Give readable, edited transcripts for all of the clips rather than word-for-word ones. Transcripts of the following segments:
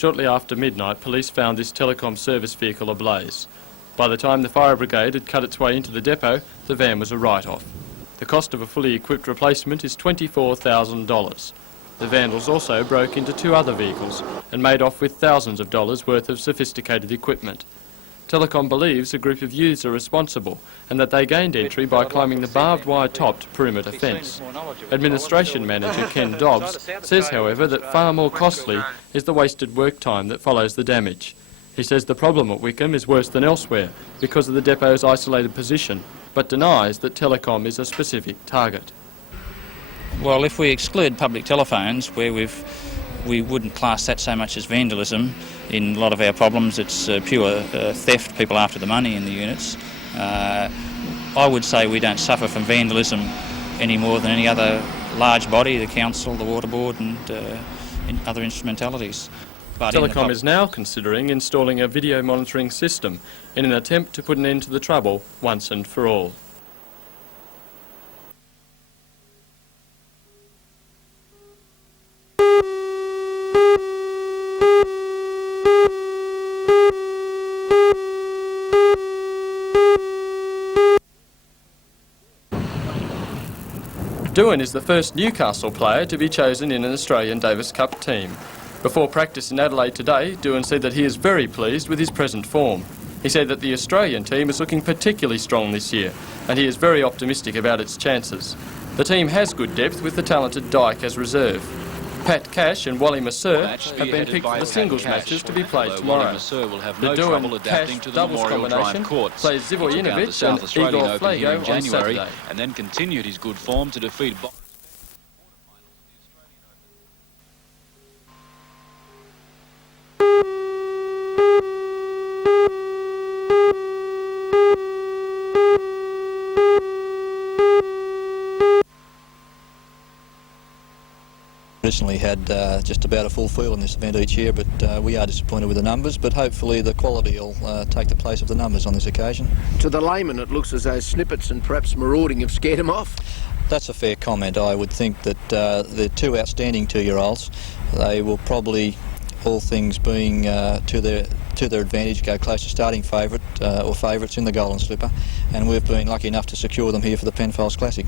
Shortly after midnight, police found this Telecom service vehicle ablaze. By the time the fire brigade had cut its way into the depot, the van was a write-off. The cost of a fully equipped replacement is $24,000. The vandals also broke into 2 other vehicles and made off with thousands of dollars worth of sophisticated equipment. Telecom believes a group of youths are responsible and that they gained entry by climbing the barbed wire topped perimeter fence. Administration manager Ken Dobbs says, however, that far more costly is the wasted work time that follows the damage. He says the problem at Wickham is worse than elsewhere because of the depot's isolated position, but denies that Telecom is a specific target. Well, if we exclude public telephones, where we wouldn't class that so much as vandalism, in a lot of our problems it's pure theft, people after the money in the units. I would say we don't suffer from vandalism any more than any other large body, the council, the water board and other instrumentalities. But Telecom is now considering installing a video monitoring system in an attempt to put an end to the trouble once and for all. Doohan is the first Newcastle player to be chosen in an Australian Davis Cup team. Before practice in Adelaide today, Doohan said that he is very pleased with his present form. He said that the Australian team is looking particularly strong this year, and he is very optimistic about its chances. The team has good depth with the talented Dyke as reserve. Pat Cash and Wally Masur have been picked for the singles matches to be played tomorrow. The Doohan-Cash doubles combination plays Zivojinovic and Igor Flago on Saturday. And then continued his good form to defeat Traditionally had just about a full field in this event each year, but we are disappointed with the numbers, but hopefully the quality will take the place of the numbers on this occasion. To the layman it looks as though snippets and perhaps marauding have scared him off. That's a fair comment. I would think that the 2 outstanding 2-year-olds, they will probably, all things being to their advantage, go close to starting favourite or favourites in the Golden Slipper, and we've been lucky enough to secure them here for the Penfolds Classic.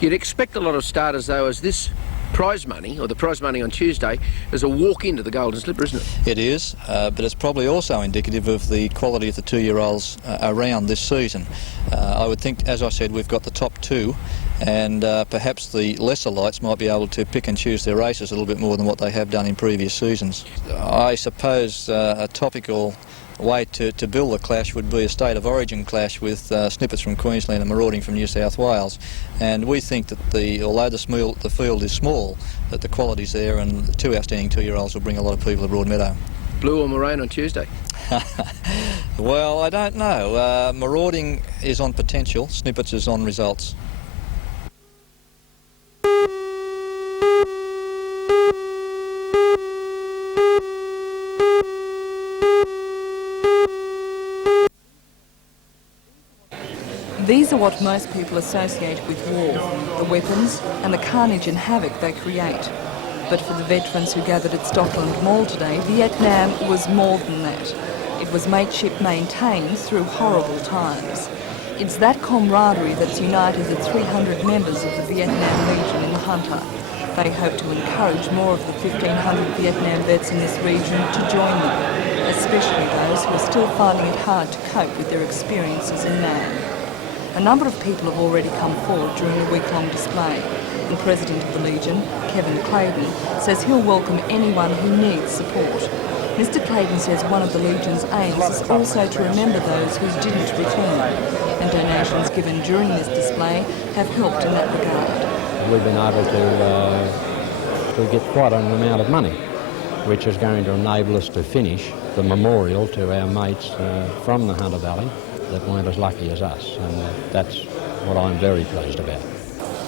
You'd expect a lot of starters though, as this prize money, or the prize money on Tuesday, is a walk into the Golden Slipper, isn't it? It is, but it's probably also indicative of the quality of the 2-year-olds around this season. I would think, as I said, we've got the top 2, and perhaps the lesser lights might be able to pick and choose their races a little bit more than what they have done in previous seasons. I suppose a topical way to bill the clash would be a state of origin clash with snippets from Queensland and marauding from New South Wales, and we think that although the field is small, that the quality's there, and the 2 outstanding 2-year-olds will bring a lot of people to Broadmeadow. Blue or maroon on Tuesday? Well, I don't know. Marauding is on potential, snippets is on results. These are what most people associate with war, the weapons and the carnage and havoc they create. But for the veterans who gathered at Stockland Mall today, Vietnam was more than that. It was mateship maintained through horrible times. It's that camaraderie that's united the 300 members of the Vietnam Legion in the Hunter. They hope to encourage more of the 1,500 Vietnam vets in this region to join them, especially those who are still finding it hard to cope with their experiences in Nam. A number of people have already come forward during the week-long display. The President of the Legion, Kevin Clayton, says he'll welcome anyone who needs support. Mr Clayton says one of the Legion's aims is also to remember those who didn't return, and donations given during this display have helped in that regard. We've been able to get quite an amount of money, which is going to enable us to finish the memorial to our mates from the Hunter Valley that weren't as lucky as us, and that's what I'm very pleased about.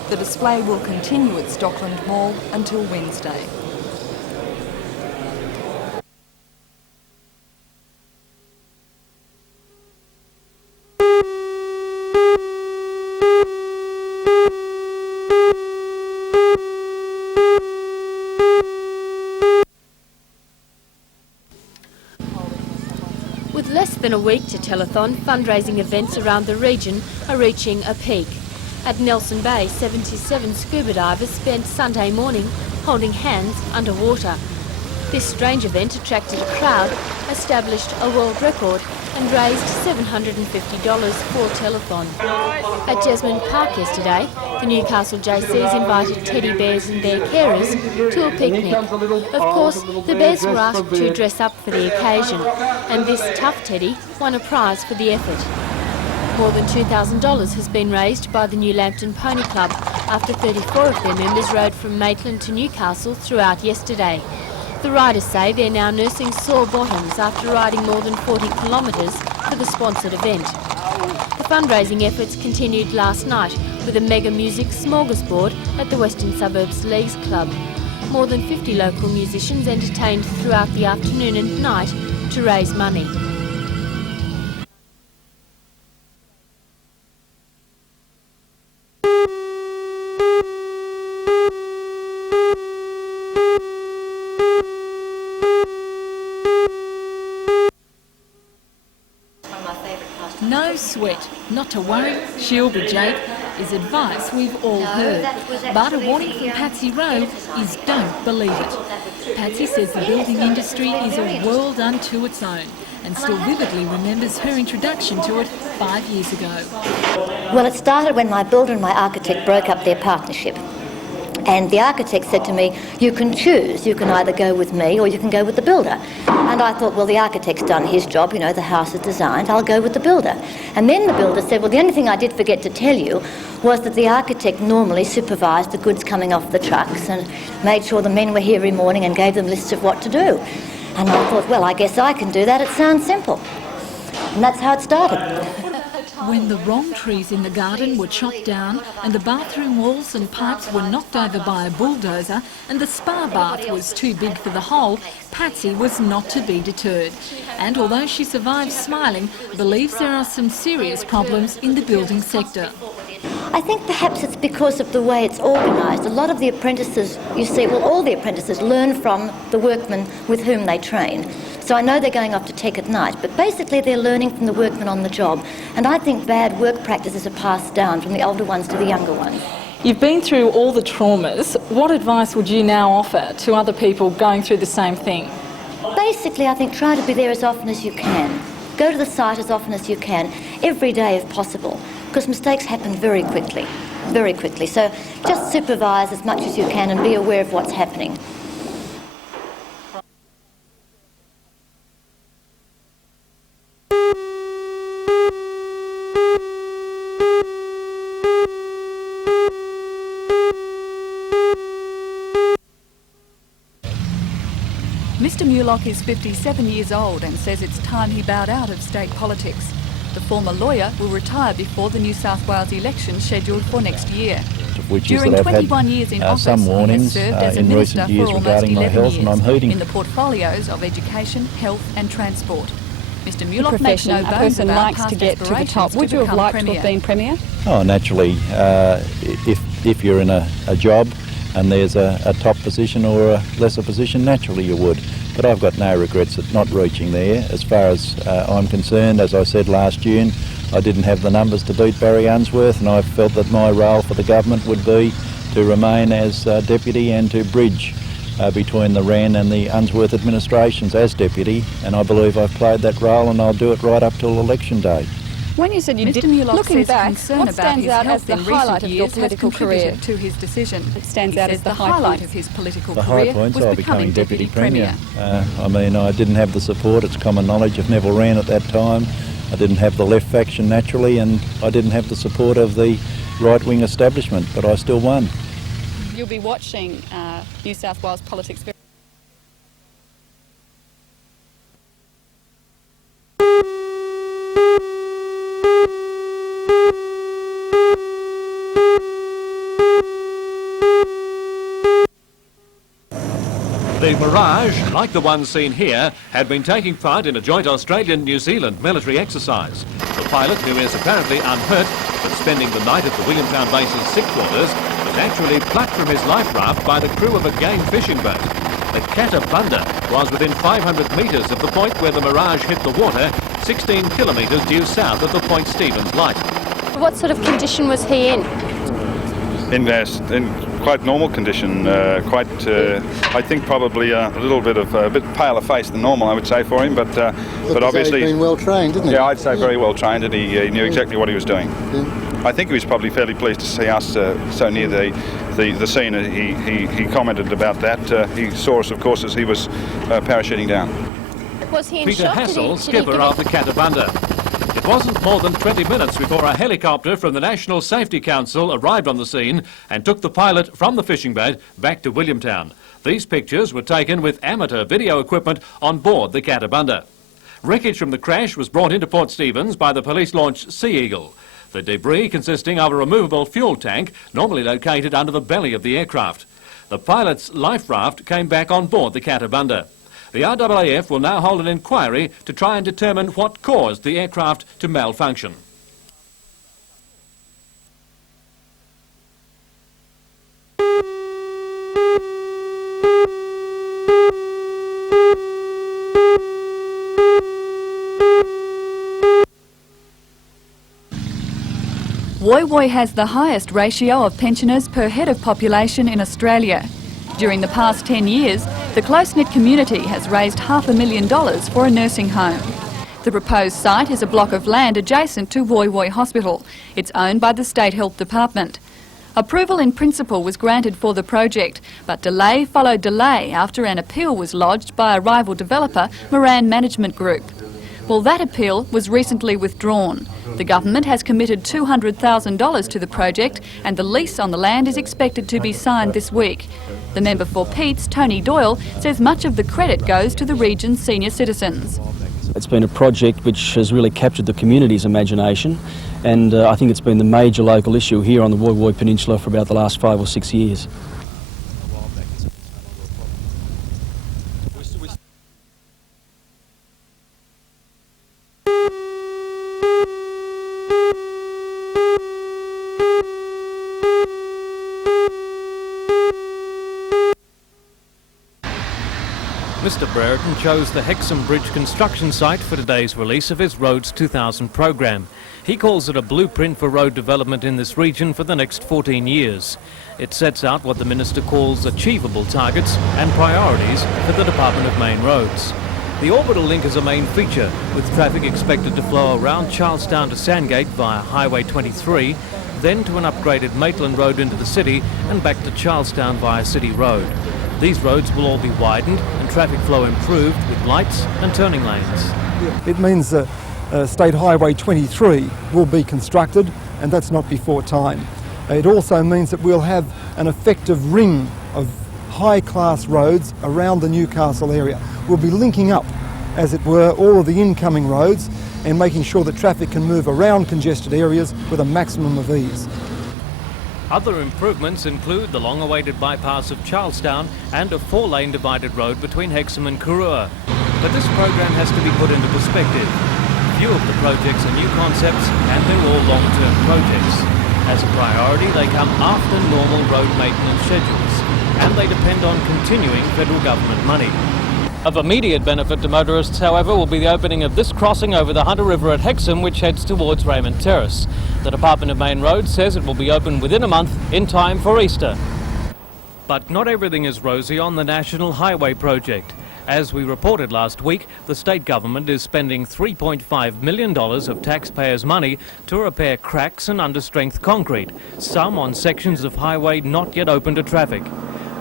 The display will continue at Stockland Mall until Wednesday. than a week to telethon, fundraising events around the region are reaching a peak. At Nelson Bay, 77 scuba divers spent Sunday morning holding hands underwater. This strange event attracted a crowd, established a world record and raised $750 for telethon. At Jasmine Park yesterday, the Newcastle JCs invited teddy bears and their carers to a picnic. Of course, the bears were asked to dress up for the occasion, and this tough teddy won a prize for the effort. More than $2,000 has been raised by the New Lambton Pony Club after 34 of their members rode from Maitland to Newcastle throughout yesterday. The riders say they're now nursing sore bottoms after riding more than 40 kilometres for the sponsored event. The fundraising efforts continued last night with a mega music smorgasbord at the Western Suburbs Leagues Club. More than 50 local musicians entertained throughout the afternoon and night to raise money. No sweat, not to worry, she'll be Jake, is advice we've all heard. But a warning from Patsy Rowe is don't believe it. Patsy says the building industry is a world unto its own and still vividly remembers her introduction to it 5 years ago. Well, it started when my builder and my architect broke up their partnership. And the architect said to me, you can choose, you can either go with me or you can go with the builder. And I thought, well, the architect's done his job, you know, the house is designed, I'll go with the builder. And then the builder said, well, the only thing I did forget to tell you was that the architect normally supervised the goods coming off the trucks and made sure the men were here every morning and gave them lists of what to do. And I thought, well, I guess I can do that, it sounds simple. And that's how it started. When the wrong trees in the garden were chopped down and the bathroom walls and pipes were knocked over by a bulldozer and the spa bath was too big for the hole, Patsy was not to be deterred. And although she survives smiling, believes there are some serious problems in the building sector. I think perhaps it's because of the way it's organised. A lot of the apprentices, you see, well, all the apprentices learn from the workmen with whom they train. So I know they're going off to tech at night, but basically they're learning from the workmen on the job. And I think bad work practices are passed down from the older ones to the younger ones. You've been through all the traumas. What advice would you now offer to other people going through the same thing? Basically, I think try to be there as often as you can. Go to the site as often as you can, every day if possible, because mistakes happen very quickly, very quickly. So just supervise as much as you can and be aware of what's happening. Mr Mullock is 57 years old and says it's time he bowed out of state politics. The former lawyer will retire before the New South Wales election scheduled for next year. During 21 years in office, some warnings he has served as a in minister recent years for almost regarding my 11 health, years and I'm heeding in the portfolios of education, health and transport. Mr Mullock makes no a bones person about likes past to get to the top. Would you have liked to have been Premier? Oh, naturally, if you're in a job and there's a top position or a lesser position, naturally you would. But I've got no regrets at not reaching there. As far as I'm concerned, as I said last June, I didn't have the numbers to beat Barry Unsworth, and I felt that my role for the government would be to remain as deputy and to bridge between the Wren and the Unsworth administrations as deputy, and I believe I've played that role, and I'll do it right up till election day. When you said you did, looking back, what stands out as the highlight of your political career? To his decision. It stands out as the highlight of his political the career high points was are becoming Deputy Premier. I mean, I didn't have the support, it's common knowledge, of Neville Wren at that time. I didn't have the left faction naturally, and I didn't have the support of the right-wing establishment, but I still won. You'll be watching New South Wales politics very The Mirage, like the one seen here, had been taking part in a joint Australian-New Zealand military exercise. The pilot, who is apparently unhurt, but spending the night at the Williamtown base's sick quarters, was actually plucked from his life raft by the crew of a game fishing boat. The Catabunda was within 500 metres of the point where the Mirage hit the water, 16 kilometres due south of the Point Stevens light. What sort of condition was he in? In quite normal condition, I think probably a bit paler face than normal, I would say, for him, but obviously... He's been well trained, didn't he? Yeah, I'd say very well trained, and he knew exactly what he was doing. Yeah. I think he was probably fairly pleased to see us so near the scene. He commented about that. He saw us, of course, as he was parachuting down. Was he in Peter shock? Hassel, skipper of the Catabunda. It wasn't more than 20 minutes before a helicopter from the National Safety Council arrived on the scene and took the pilot from the fishing boat back to Williamtown. These pictures were taken with amateur video equipment on board the Catabunda. Wreckage from the crash was brought into Port Stephens by the police-launched Sea Eagle. The debris consisting of a removable fuel tank, normally located under the belly of the aircraft. The pilot's life raft came back on board the Catabunda. The RAAF will now hold an inquiry to try and determine what caused the aircraft to malfunction. Woy Woy has the highest ratio of pensioners per head of population in Australia. During the past 10 years, the close-knit community has raised $500,000 for a nursing home. The proposed site is a block of land adjacent to Woy Woy Hospital. It's owned by the State Health Department. Approval in principle was granted for the project, but delay followed delay after an appeal was lodged by a rival developer, Moran Management Group. Well, that appeal was recently withdrawn. The government has committed $200,000 to the project and the lease on the land is expected to be signed this week. The member for Pete's, Tony Doyle, says much of the credit goes to the region's senior citizens. It's been a project which has really captured the community's imagination, and I think it's been the major local issue here on the Woy Woy Peninsula for about the last 5 or 6 years. Mr Brereton chose the Hexham Bridge construction site for today's release of his Roads 2000 programme. He calls it a blueprint for road development in this region for the next 14 years. It sets out what the Minister calls achievable targets and priorities for the Department of Main Roads. The orbital link is a main feature, with traffic expected to flow around Charlestown to Sandgate via Highway 23, then to an upgraded Maitland Road into the city and back to Charlestown via City Road. These roads will all be widened and traffic flow improved with lights and turning lanes. It means State Highway 23 will be constructed, and that's not before time. It also means that we'll have an effective ring of high-class roads around the Newcastle area. We'll be linking up, as it were, all of the incoming roads and making sure that traffic can move around congested areas with a maximum of ease. Other improvements include the long-awaited bypass of Charlestown and a 4-lane divided road between Hexham and Cooroa. But this program has to be put into perspective. Few of the projects are new concepts and they're all long-term projects. As a priority, they come after normal road maintenance schedules and they depend on continuing federal government money. Of immediate benefit to motorists, however, will be the opening of this crossing over the Hunter River at Hexham, which heads towards Raymond Terrace. The Department of Main Roads says it will be open within a month in time for Easter. But not everything is rosy on the National Highway project. As we reported last week, the state government is spending $3.5 million of taxpayers' money to repair cracks and understrength concrete, some on sections of highway not yet open to traffic.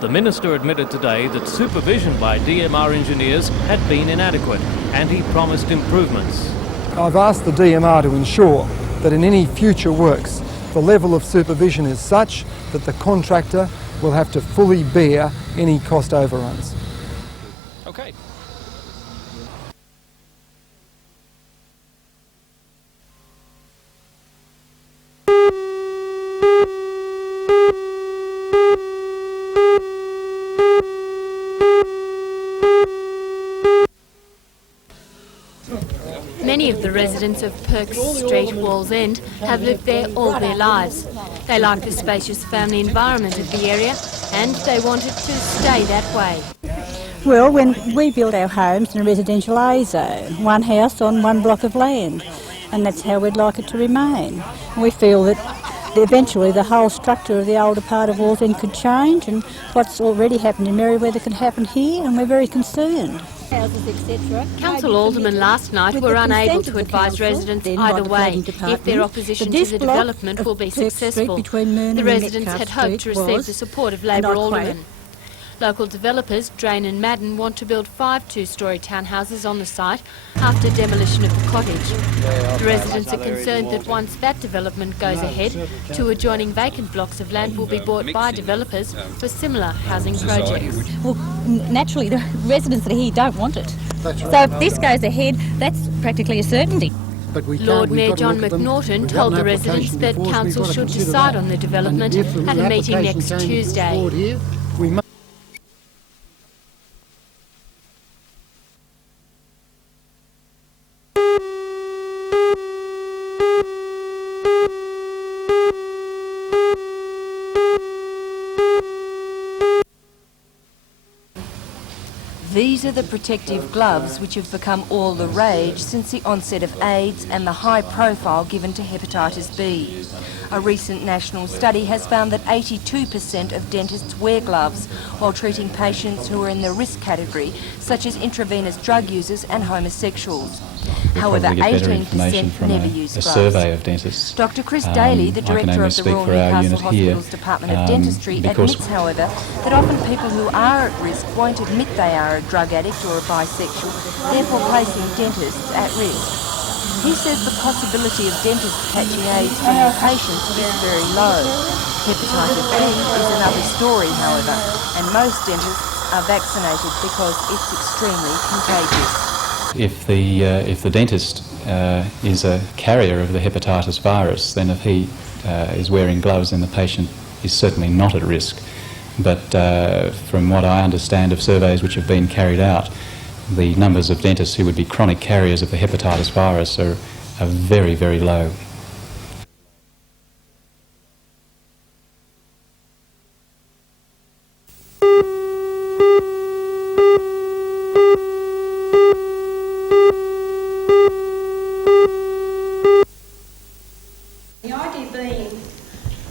The Minister admitted today that supervision by DMR engineers had been inadequate and he promised improvements. I've asked the DMR to ensure that in any future works the level of supervision is such that the contractor will have to fully bear any cost overruns. Okay. Many of the residents of Perks Street, Wallsend, have lived there all their lives. They like the spacious family environment of the area and they want it to stay that way. Well, when we build our homes in a residential A zone, one house on one block of land, and that's how we'd like it to remain. We feel that eventually the whole structure of the older part of Wallsend could change, and what's already happened in Merriweather can happen here, and we're very concerned. Council aldermen last night were unable to advise residents either way if their opposition to the development will be successful. The residents had hoped to receive the support of Labor aldermen. Local developers, Drain and Madden, want to build 5 two-storey townhouses on the site after demolition of the cottage. The residents are concerned that once that development goes ahead, 2 adjoining vacant blocks of land will be bought by developers for similar housing projects. Well, naturally, the residents that are here don't want it. So if this goes ahead, that's practically a certainty. Lord Mayor John McNaughton told the residents that council should decide on the development at a meeting next Tuesday. These are the protective gloves which have become all the rage since the onset of AIDS and the high profile given to hepatitis B. A recent national study has found that 82% of dentists wear gloves while treating patients who are in the risk category, such as intravenous drug users and homosexuals. However, 18% never use gloves. Survey of dentists. Dr Chris Daly, the Director of the Royal Newcastle Hospital's Department of Dentistry, admits, however, that often people who are at risk won't admit they are a drug addict or a bisexual, therefore placing dentists at risk. He says the possibility of dentists catching AIDS from their patients is very low. Hepatitis B is another story, however, and most dentists are vaccinated because it's extremely contagious. If the dentist is a carrier of the hepatitis virus, then if he is wearing gloves, then the patient is certainly not at risk. But from what I understand of surveys which have been carried out, the numbers of dentists who would be chronic carriers of the hepatitis virus are very, very low.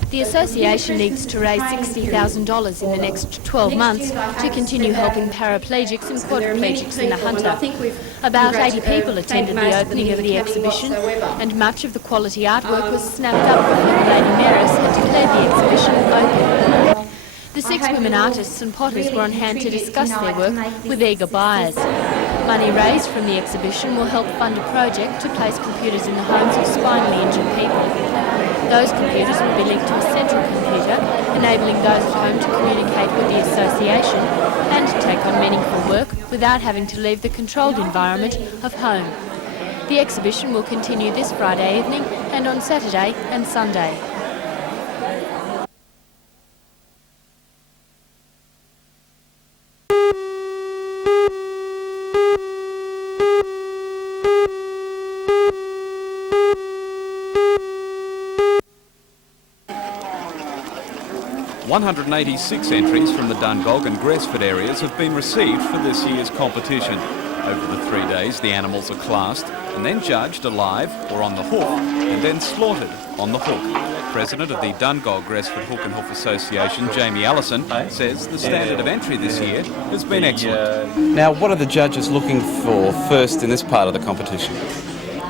The association needs to raise $60,000 in the next 12 months to continue helping paraplegics and quadriplegics in the Hunter. About 80 people attended the opening of the exhibition, and much of the quality artwork was snapped up before the Lady Mayoress had declared the exhibition open. The 6 women artists and potters were on hand to discuss their work with eager buyers. Money raised from the exhibition will help fund a project to place computers in the homes of spinally injured people. Those computers will be linked to a central computer, enabling those at home to communicate with the association and take on meaningful work without having to leave the controlled environment of home. The exhibition will continue this Friday evening and on Saturday and Sunday. .186 entries from the Dungog and Gresford areas have been received for this year's competition. Over the 3 days, the animals are classed and then judged alive or on the hoof and then slaughtered on the hook. President of the Dungog Gresford Hook and Hoof Association, Jamie Allison, says the standard of entry this year has been excellent. Now, what are the judges looking for first in this part of the competition?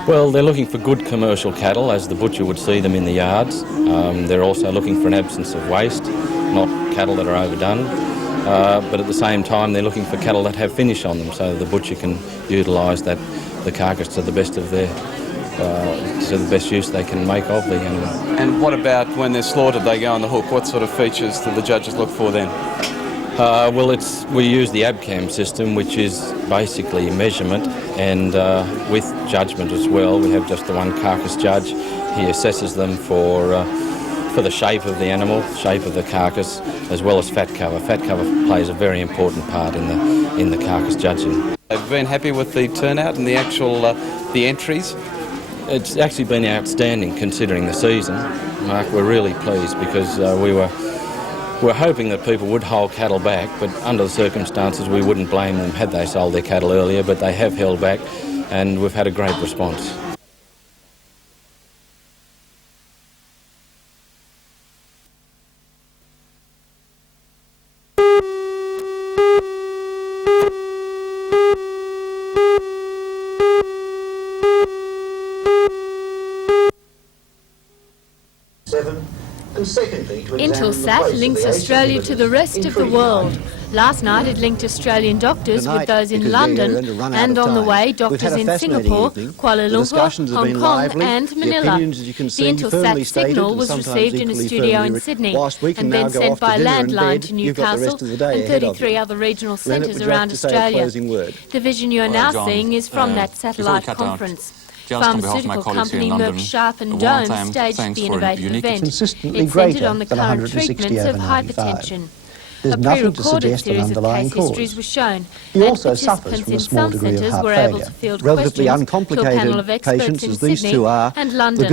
Well, they're looking for good commercial cattle, as the butcher would see them in the yards. They're also looking for an absence of waste, not cattle that are overdone. But at the same time, they're looking for cattle that have finish on them, so the butcher can utilise the carcass to the best of their, to the best use they can make of the animal. And what about when they're slaughtered, they go on the hook? What sort of features do the judges look for then? Well, we use the ABCAM system, which is basically measurement and with judgment as well. We have just the one carcass judge. He assesses them for the shape of the animal, shape of the carcass, as well as fat cover. Fat cover plays a very important part in the carcass judging. Have you been happy with the turnout and the actual the entries? It's actually been outstanding considering the season, Mark. We're really pleased because we were We're hoping that people would hold cattle back, but under the circumstances we wouldn't blame them had they sold their cattle earlier, but they have held back and we've had a great response. Intelsat links Australia to the rest of the world. Last night it linked Australian doctors with those in London, and on the way doctors in Singapore, Kuala Lumpur, Hong Kong and Manila. The Intelsat signal was received in a studio in Sydney and then sent by landline to Newcastle and 33 other regional centres around Australia. The vision you are now seeing is from that satellite conference. Pharmaceutical company Merck Sharp and Dohme staged the innovative event. It centred on the current treatments of hypertension. A pre-recorded series of case histories was shown, and participants in some centres were able to field questions to a panel of experts in Sydney and London.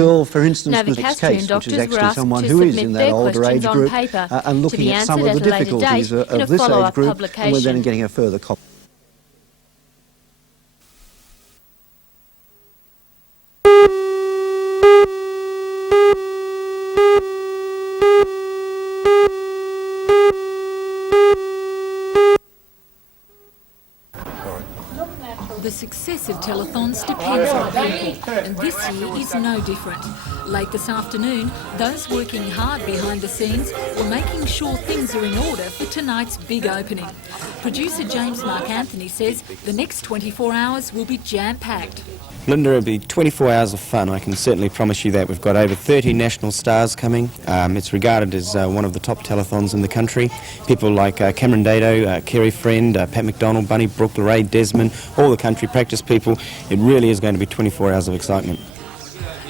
Navigastrian doctors were asked to submit their questions on paper to be answered at a later date in a follow-up publication. The success of telethons depends on people, and this year is no different. Late this afternoon, those working hard behind the scenes were making sure things are in order for tonight's big opening. Producer James Mark Anthony says the next 24 hours will be jam-packed. Linda, it'll be 24 hours of fun, I can certainly promise you that. We've got over 30 national stars coming. It's regarded as one of the top telethons in the country. People like Cameron Dado, Kerry Friend, Pat McDonald, Bunny Brooke, Lorraine Desmond, all the country practice people. It really is going to be 24 hours of excitement.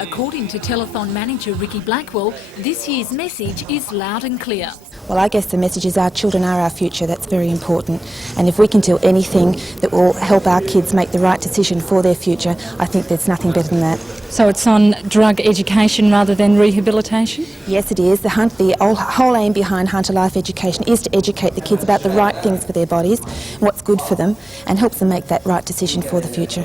According to telethon manager Ricky Blackwell, this year's message is loud and clear. Well, I guess the message is our children are our future. That's very important. And if we can do anything that will help our kids make the right decision for their future, I think there's nothing better than that. So it's on drug education rather than rehabilitation? Yes, it is. The whole aim behind Hunter Life Education is to educate the kids about the right things for their bodies, what's good for them, and helps them make that right decision for the future.